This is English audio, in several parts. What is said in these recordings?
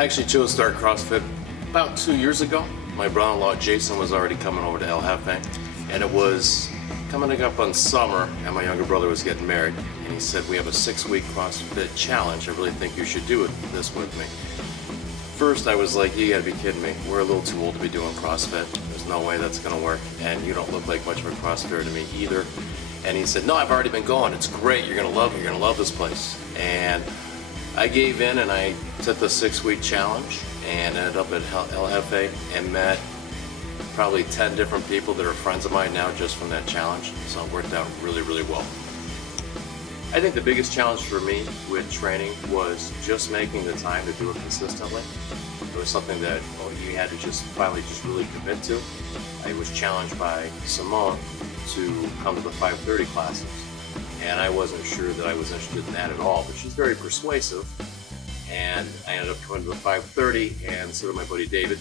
I actually chose to start CrossFit about 2 years ago. My brother-in-law Jason was already coming over to Jefe, and it was coming up on summer, and my younger brother was getting married, and he said, we have a 6-week CrossFit challenge. I really think you should do this with me. First, I was like, you gotta be kidding me. We're a little too old to be doing CrossFit. There's no way that's gonna work, and you don't look like much of a CrossFitter to me either. And he said, no, I've already been going. It's great. You're gonna love it. You're gonna love this place. And I gave in and I took the 6-week challenge and ended up at Jefe and met probably 10 different people that are friends of mine now just from that challenge. So it worked out really, really well. I think the biggest challenge for me with training was just making the time to do it consistently. It was something that you had to finally really commit to. I was challenged by Simone to come to the 5:30 classes. And I wasn't sure that I was interested in that at all, but she's very persuasive. And I ended up coming to the 5:30, and so did my buddy David.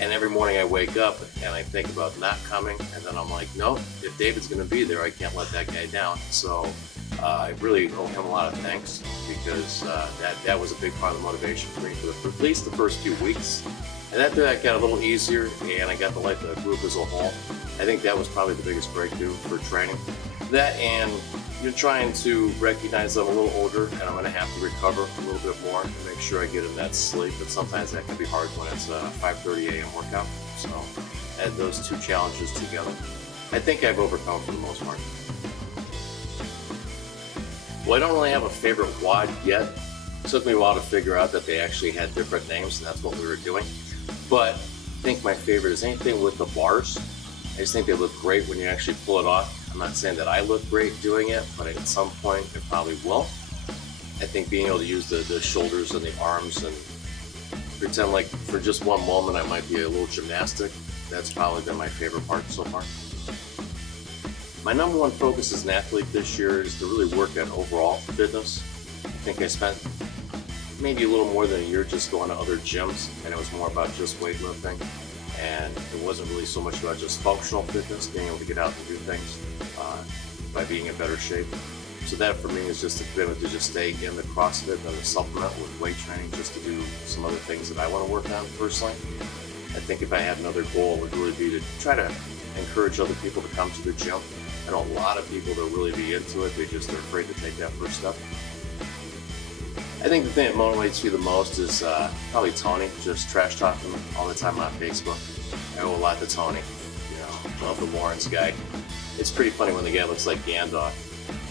And every morning I wake up and I think about not coming, and then I'm like, no, if David's gonna be there, I can't let that guy down. So I really owe him a lot of thanks, because that was a big part of the motivation for me for at least the first few weeks. And after that got a little easier, and I got to like the group as a whole. I think that was probably the biggest breakthrough for training. That, and you're trying to recognize I'm a little older and I'm going to have to recover a little bit more to make sure I get in that sleep. But sometimes that can be hard when it's a 5:30 a.m. workout. So add those two challenges together. I think I've overcome for the most part. Well, I don't really have a favorite WOD yet. It took me a while to figure out that they actually had different names, and that's what we were doing. But I think my favorite is anything with the bars. I just think they look great when you actually pull it off. I'm not saying that I look great doing it, but at some point it probably will. I think being able to use the shoulders and the arms and pretend like for just one moment I might be a little gymnastic, that's probably been my favorite part so far. My number one focus as an athlete this year is to really work on overall fitness. I think I spent maybe a little more than a year just going to other gyms, and it was more about just weightlifting. And it wasn't really so much about just functional fitness, being able to get out and do things by being in better shape. So that for me is just a commitment to just stay in the CrossFit and to supplement with weight training just to do some other things that I want to work on personally. I think if I had another goal, it would really be to try to encourage other people to come to the gym. I know a lot of people that really be into it, they just are afraid to take that first step. I think the thing that motivates me the most is probably Tony, just trash talking all the time on Facebook. I owe a lot to Tony. You know, love the Lawrence guy. It's pretty funny when the guy looks like Gandalf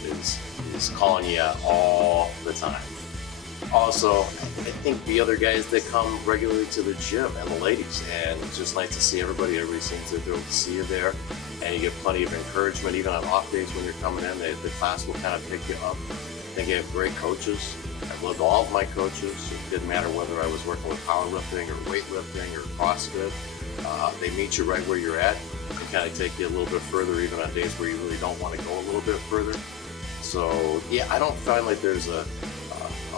is calling you out all the time. Also, I think the other guys that come regularly to the gym and the ladies, and it's just nice to see everybody. Everybody seems to be able to see you there, and you get plenty of encouragement even on off days when you're coming in. The class will kind of pick you up. I think I have great coaches. I loved all of my coaches. It didn't matter whether I was working with powerlifting or weightlifting or CrossFit. They meet you right where you're at and kind of take you a little bit further, even on days where you really don't want to go a little bit further. So yeah, I don't find like there's a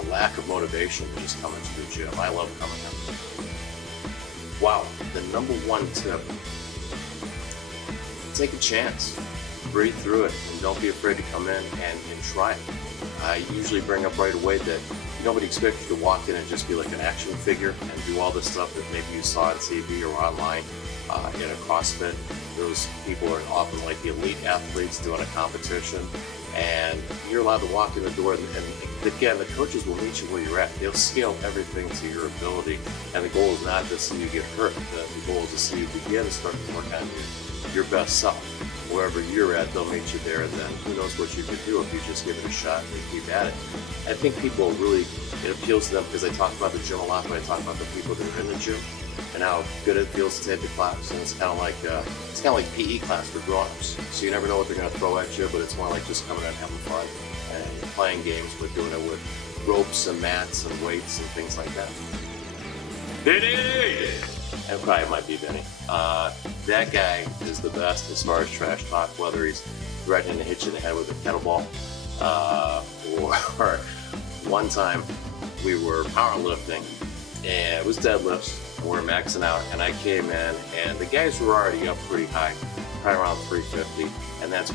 lack of motivation just coming to the gym. I love coming in. Wow, the number one tip: take a chance, breathe through it, and don't be afraid to come in and try it. I usually bring up right away that nobody expects you to walk in and just be like an action figure and do all this stuff that maybe you saw on TV or online in a CrossFit. Those people are often like the elite athletes doing a competition, and you're allowed to walk in the door, and again, the coaches will meet you where you're at. They'll scale everything to your ability, and the goal is not to see you get hurt. The goal is to see you begin to start to work on your best self. Wherever you're at, they'll meet you there, and then who knows what you can do if you just give it a shot and keep at it. I think people really, it appeals to them because I talk about the gym a lot, but I talk about the people that are in the gym and how good it feels to take the class. And it's kind of like PE class for grown-ups. So you never know what they're going to throw at you, but it's more like just coming out and having fun and playing games, but doing it with ropes and mats and weights and things like that. Vinny! And probably might be Vinny. That guy is the best as far as trash talk, whether he's threatening to hit you in the head with a kettlebell, or one time we were powerlifting, and it was deadlifts, and we were maxing out, and I came in, and the guys were already up pretty high, probably around 350, and that's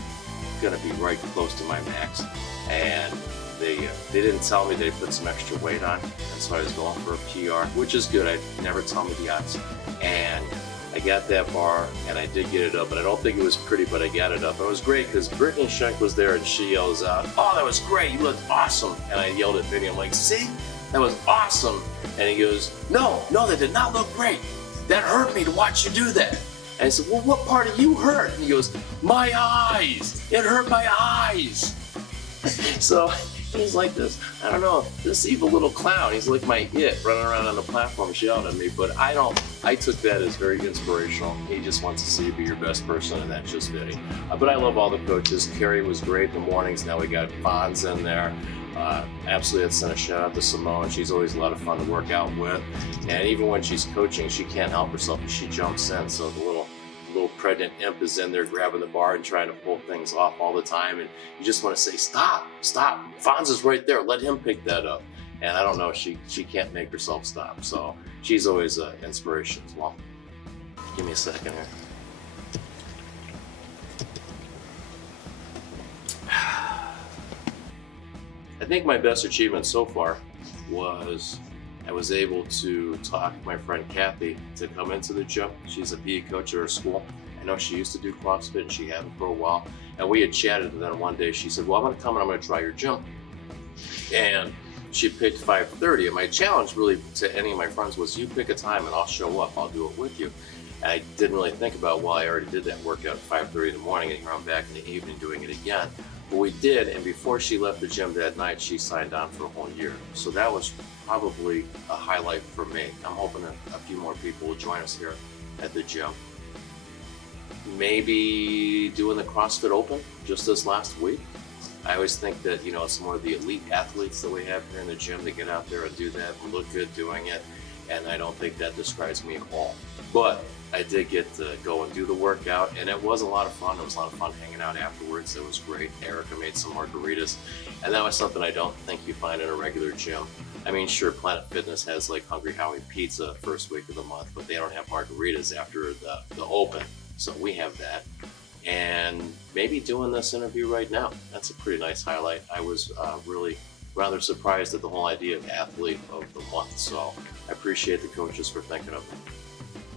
gonna be right close to my max. And they didn't tell me they put some extra weight on, and so I was going for a PR, which is good. I never tell me the odds. And I got that bar, and I did get it up, and I don't think it was pretty, but I got it up. It was great because Brittany Schenk was there, and she yells out, "Oh, that was great! You looked awesome!" And I yelled at Vinny, I'm like, "See, that was awesome!" And he goes, "No, that did not look great. That hurt me to watch you do that." And I said, "Well, what part of you hurt?" And he goes, "My eyes. It hurt my eyes." So he's like this, I don't know, this evil little clown. He's like my it running around on the platform shouting at me, but I took that as very inspirational. He just wants to see you be your best person, and that's just Vinny. But I love all the coaches. Carrie was great in the mornings. Now we got Fonz in there. Absolutely, I'd send a shout out to Simone. She's always a lot of fun to work out with. And even when she's coaching, she can't help herself. She jumps in. So the little pregnant imp is in there grabbing the bar and trying to pull things off all the time. And you just want to say, stop. Fonz is right there. Let him pick that up. And I don't know, she can't make herself stop. So she's always an inspiration as well. Give me a second here. I think my best achievement so far was I was able to talk my friend Kathy to come into the gym. She's a PE coach at her school. I know she used to do CrossFit and she hadn't for a while. And we had chatted, and then one day she said, "Well, I'm gonna come and I'm gonna try your gym." And she picked 5:30. And my challenge really to any of my friends was, you pick a time and I'll show up, I'll do it with you. And I didn't really think about, well, I already did that workout at 5:30 in the morning, and here I'm back in the evening doing it again. But we did, and before she left the gym that night, she signed on for a whole year. So that was probably a highlight for me. I'm hoping that a few more people will join us here at the gym. Maybe doing the CrossFit Open just this last week. I always think that, it's more of the elite athletes that we have here in the gym that get out there and do that and look good doing it. And I don't think that describes me at all. But I did get to go and do the workout, and it was a lot of fun. It was a lot of fun hanging out afterwards. It was great. Erica made some margaritas, and that was something I don't think you find in a regular gym. I mean, sure, Planet Fitness has like Hungry Howie pizza first week of the month, but they don't have margaritas after the open. So we have that. And maybe doing this interview right now, that's a pretty nice highlight. I was really rather surprised at the whole idea of athlete of the month. So I appreciate the coaches for thinking of it.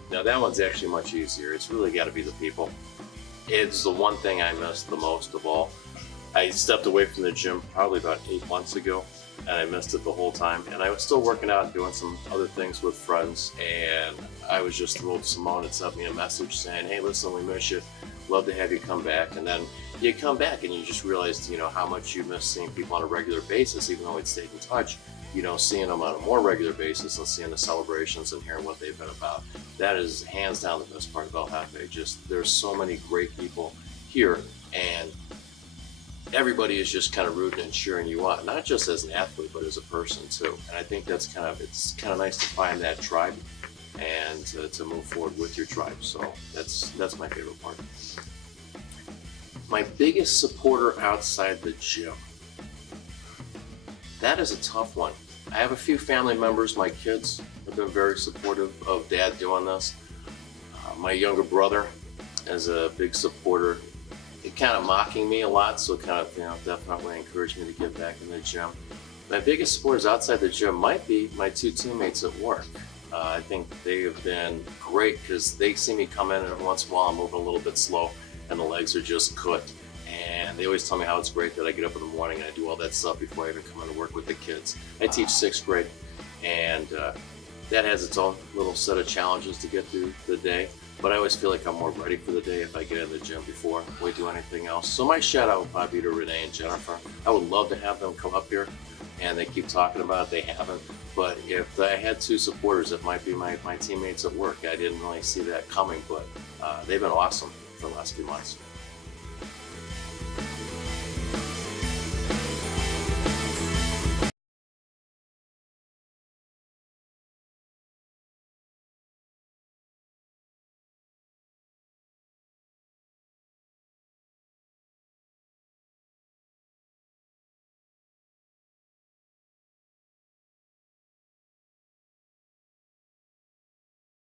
Now that one's actually much easier. It's really got to be the people. It's the one thing I missed the most of all. I stepped away from the gym probably about 8 months ago, and I missed it the whole time. And I was still working out and doing some other things with friends, and I was just thrilled. Simone had sent me a message saying, "Hey, listen, we miss you. Love to have you come back." And then you come back and you just realized, how much you miss seeing people on a regular basis, even though we'd stayed in touch. Seeing them on a more regular basis and seeing the celebrations and hearing what they've been about. That is hands down the best part about Jefe. There's so many great people here, and everybody is just kind of rooting and cheering you on, not just as an athlete, but as a person too. And I think it's kind of nice to find that tribe and to move forward with your tribe. So that's my favorite part. My biggest supporter outside the gym. That is a tough one. I have a few family members. My kids have been very supportive of Dad doing this. My younger brother is a big supporter. It kind of mocking me a lot, so it kind of definitely encouraged me to get back in the gym. My biggest supporters outside the gym might be my two teammates at work. I think they have been great because they see me come in, and every once in a while I'm moving a little bit slow and the legs are just cooked. And they always tell me how it's great that I get up in the morning and I do all that stuff before I even come in to work with the kids. I teach 6th grade, and that has its own little set of challenges to get through the day. But I always feel like I'm more ready for the day if I get in the gym before we do anything else. So my shout out would probably be to Renee and Jennifer. I would love to have them come up here, and they keep talking about it. They haven't. But if I had two supporters, it might be my teammates at work. I didn't really see that coming, but they've been awesome for the last few months.